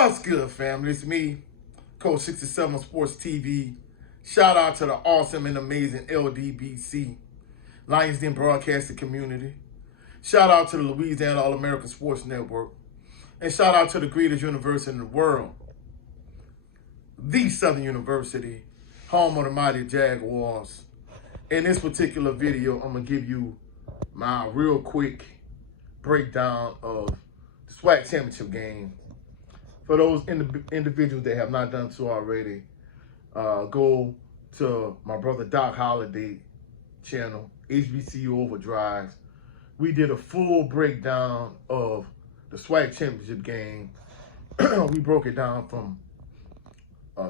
What's good, family? It's me, Coach 67 Sports TV. Shout out to the awesome and amazing LDBC, Lions Den Broadcasting Community. Shout out to the Louisiana All-American Sports Network. And shout out to the greatest university in the world, the Southern University, home of the mighty Jaguars. In this particular video, I'm going to give you my real quick breakdown of the SWAC championship game. For those individuals that have not done so already, go to my brother Doc Holliday channel, HBCU Overdrive. We did a full breakdown of the SWAC championship game. We broke it down from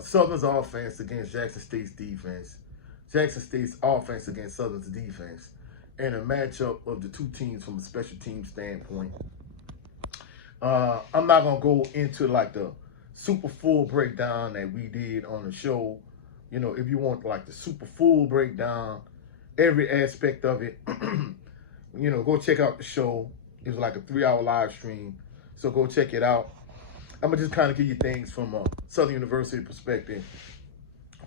Southern's offense against Jackson State's defense, Jackson State's offense against Southern's defense, and a matchup of the two teams from a special team standpoint. I'm not gonna go into like the super full breakdown that we did on the show. You know, if you want like the super full breakdown, every aspect of it, you know, go check out the show. It was like a 3-hour live stream, so go check it out. I'm gonna just kind of give you things from a Southern University perspective.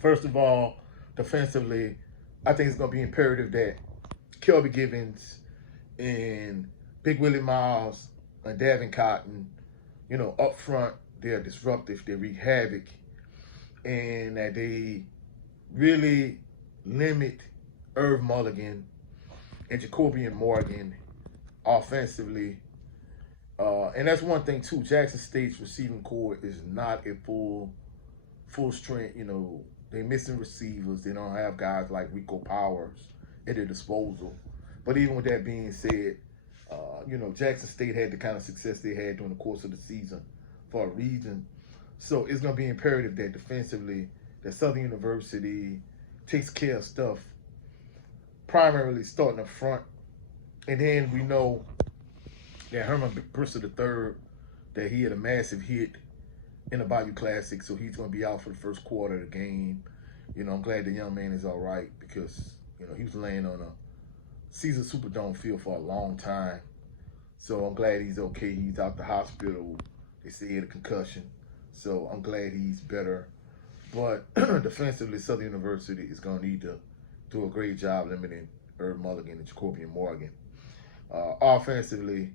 First of all, defensively, I think it's gonna be imperative that Kelby Givens and Big Willie Miles and Davin Cotton, you know, up front, they're disruptive, they wreak havoc, and that they really limit Irv Mulligan and Jacobian Morgan offensively. And that's one thing too. Jackson State's receiving core is not at full strength. You know, they're missing receivers. They don't have guys like Rico Powers at their disposal. But even with that being said, you know, Jackson State had the kind of success they had during the course of the season for a reason. So it's going to be imperative that defensively, that Southern University takes care of stuff, primarily starting up front. And then we know that Herman Bristol III, that he had a massive hit in the Bayou Classic, so he's going to be out for the first quarter of the game. You know, I'm glad the young man is all right because, you know, he was laying on a Caesar Superdome field for a long time. So I'm glad he's okay. He's out the hospital. They say he had a concussion. So I'm glad he's better. But defensively, Southern University is going to need to do a great job limiting Irv Mulligan and Jacobian Morgan. Offensively,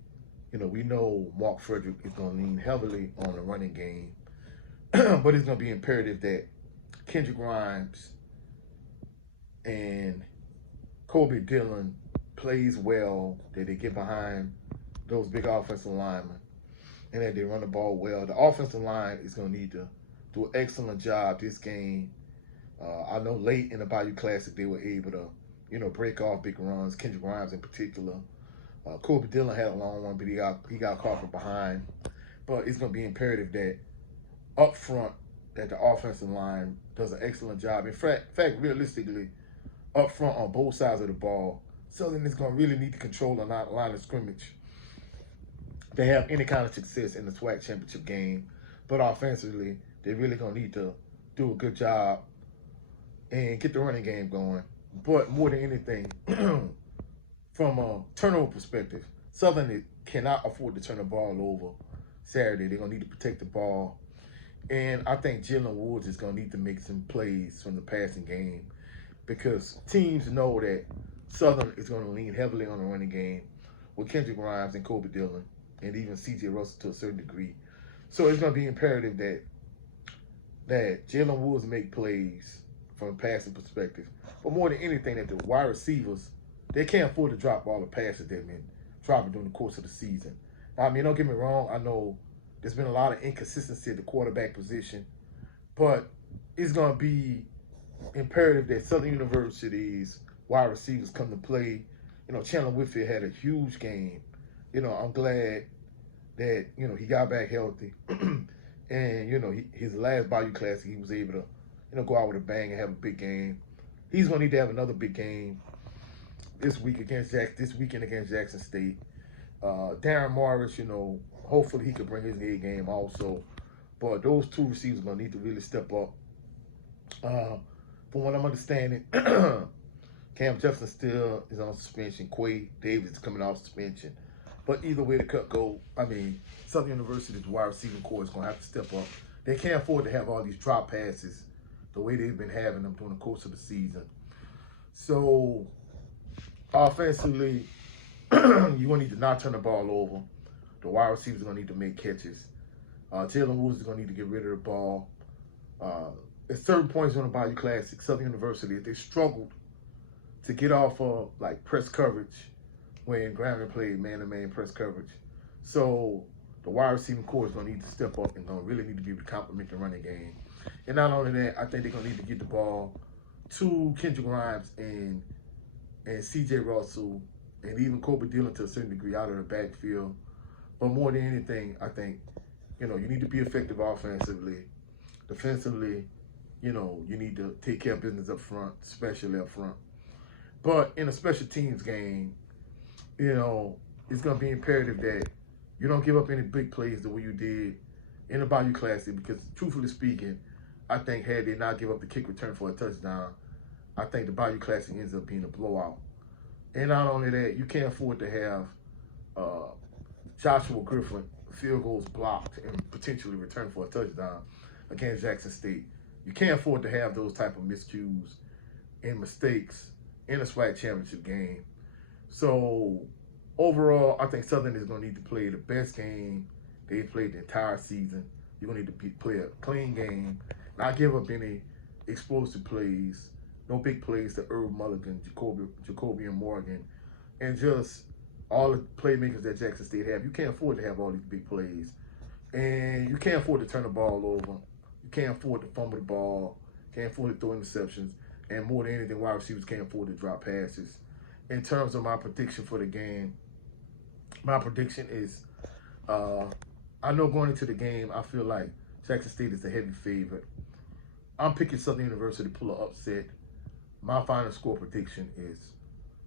you know, we know Mark Frederick is going to lean heavily on the running game. But it's going to be imperative that Kendrick Grimes and Kobe Dillon plays well, that they get behind those big offensive linemen, and that they run the ball well. The offensive line is going to need to do an excellent job this game. I know late in the Bayou Classic, they were able to, you know, break off big runs, Kendrick Grimes in particular. Kobe Dillon had a long one, but he got caught from behind. But it's going to be imperative that up front, that the offensive line does an excellent job. In fact, realistically, up front on both sides of the ball, Southern is going to really need to control the line of scrimmage to have any kind of success in the SWAC championship game. But offensively, they're really going to need to do a good job and get the running game going. But more than anything, from a turnover perspective, Southern cannot afford to turn the ball over Saturday. They're going to need to protect the ball. And I think Jalen Woods is going to need to make some plays from the passing game, because teams know that Southern is going to lean heavily on the running game with Kendrick Grimes and Kobe Dillon and even C.J. Russell to a certain degree. So it's going to be imperative that Jalen Woods make plays from a passing perspective. But more than anything, that the wide receivers, they can't afford to drop all the passes they've been dropping during the course of the season. I mean, don't get me wrong. I know there's been a lot of inconsistency at the quarterback position, but it's going to be imperative that Southern University's wide receivers come to play. You know, Chandler Whitfield had a huge game. You know, I'm glad that, you know, he got back healthy. And, you know, his last Bayou Classic, he was able to, you know, go out with a bang and have a big game. He's going to need to have another big game this weekend against Jackson State. Darren Morris, you know, hopefully he could bring his A game also. But those two receivers are going to need to really step up. From what I'm understanding, Cam Jefferson still is on suspension. Quay Davis is coming off suspension. But either way the cut go, I mean, Southern University's wide receiving core is going to have to step up. They can't afford to have all these drop passes the way they've been having them during the course of the season. So, offensively, you're going to need to not turn the ball over. The wide receivers are going to need to make catches. Jalen Woods is going to need to get rid of the ball. At certain points on the Bayou Classic, Southern University, they struggled to get off of like press coverage when Grambling played man-to-man press coverage. So the wide receiving core is going to need to step up and going to really need to be able to complement the running game. And not only that, I think they're going to need to get the ball to Kendrick Grimes and C.J. Russell and even Kobe Dillon to a certain degree out of the backfield. But more than anything, I think, you need to be effective offensively. Defensively, you need to take care of business up front, especially up front. But in a special teams game, it's going to be imperative that you don't give up any big plays the way you did in the Bayou Classic because, truthfully speaking, I think had they not give up the kick return for a touchdown, I think the Bayou Classic ends up being a blowout. And not only that, you can't afford to have Joshua Griffin field goals blocked and potentially return for a touchdown against Jackson State. You can't afford to have those type of miscues and mistakes in a SWAC championship game. So overall, I think Southern is going to need to play the best game they've played the entire season. You're going to need to play a clean game, not give up any explosive plays, no big plays to Herb Mulligan, Jacobian Morgan, and just all the playmakers that Jackson State have. You can't afford to have all these big plays. And you can't afford to turn the ball over. You can't afford to fumble the ball. Can't afford to throw interceptions. And more than anything, wide receivers can't afford to drop passes. In terms of my prediction for the game, my prediction is, I know going into the game, I feel like Jackson State is a heavy favorite. I'm picking Southern University to pull an upset. My final score prediction is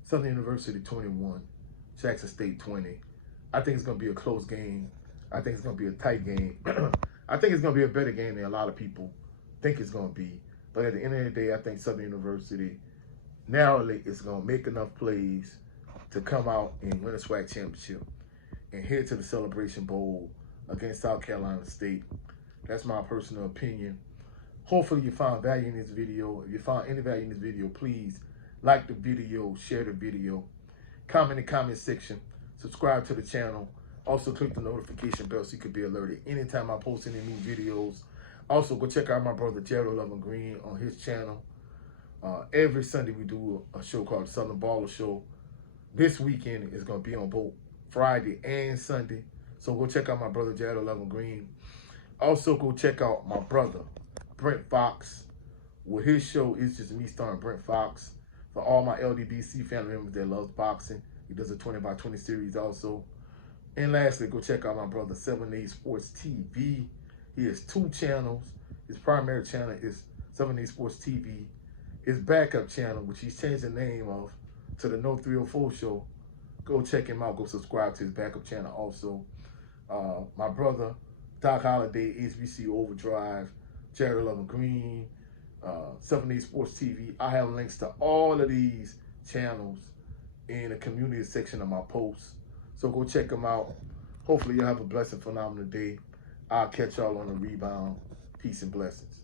Southern University 21, Jackson State 20. I think it's going to be a close game. I think it's going to be a tight game. I think it's going to be a better game than a lot of people think it's going to be. But at the end of the day, I think Southern University narrowly is going to make enough plays to come out and win a SWAC championship and head to the Celebration Bowl against South Carolina State. That's my personal opinion. Hopefully you found value in this video. If you found any value in this video, please like the video, share the video, comment in the comment section, subscribe to the channel. Also click the notification bell so you can be alerted anytime I post any new videos. Also go check out my brother Gerald Lovin Green on his channel. Every Sunday we do a show called the Southern Baller Show. This weekend is going to be on both Friday and Sunday. So go check out my brother Gerald Lovin Green. Also go check out my brother Brent Fox. With his show, It's Just Me starring Brent Fox. For all my LDBC family members that loves boxing, he does a 20x20 series also. And lastly, go check out my brother 7A Sports TV. He has 2 channels. His primary channel is 7A Sports TV. His backup channel, which he's changed the name of to the No 304 Show, go check him out. Go subscribe to his backup channel also. My brother Doc Holliday, HBC Overdrive, Jared Lovin Green, 7A Sports TV. I have links to all of these channels in the community section of my posts. So go check them out. Hopefully you'll have a blessed, phenomenal day. I'll catch y'all on the rebound. Peace and blessings.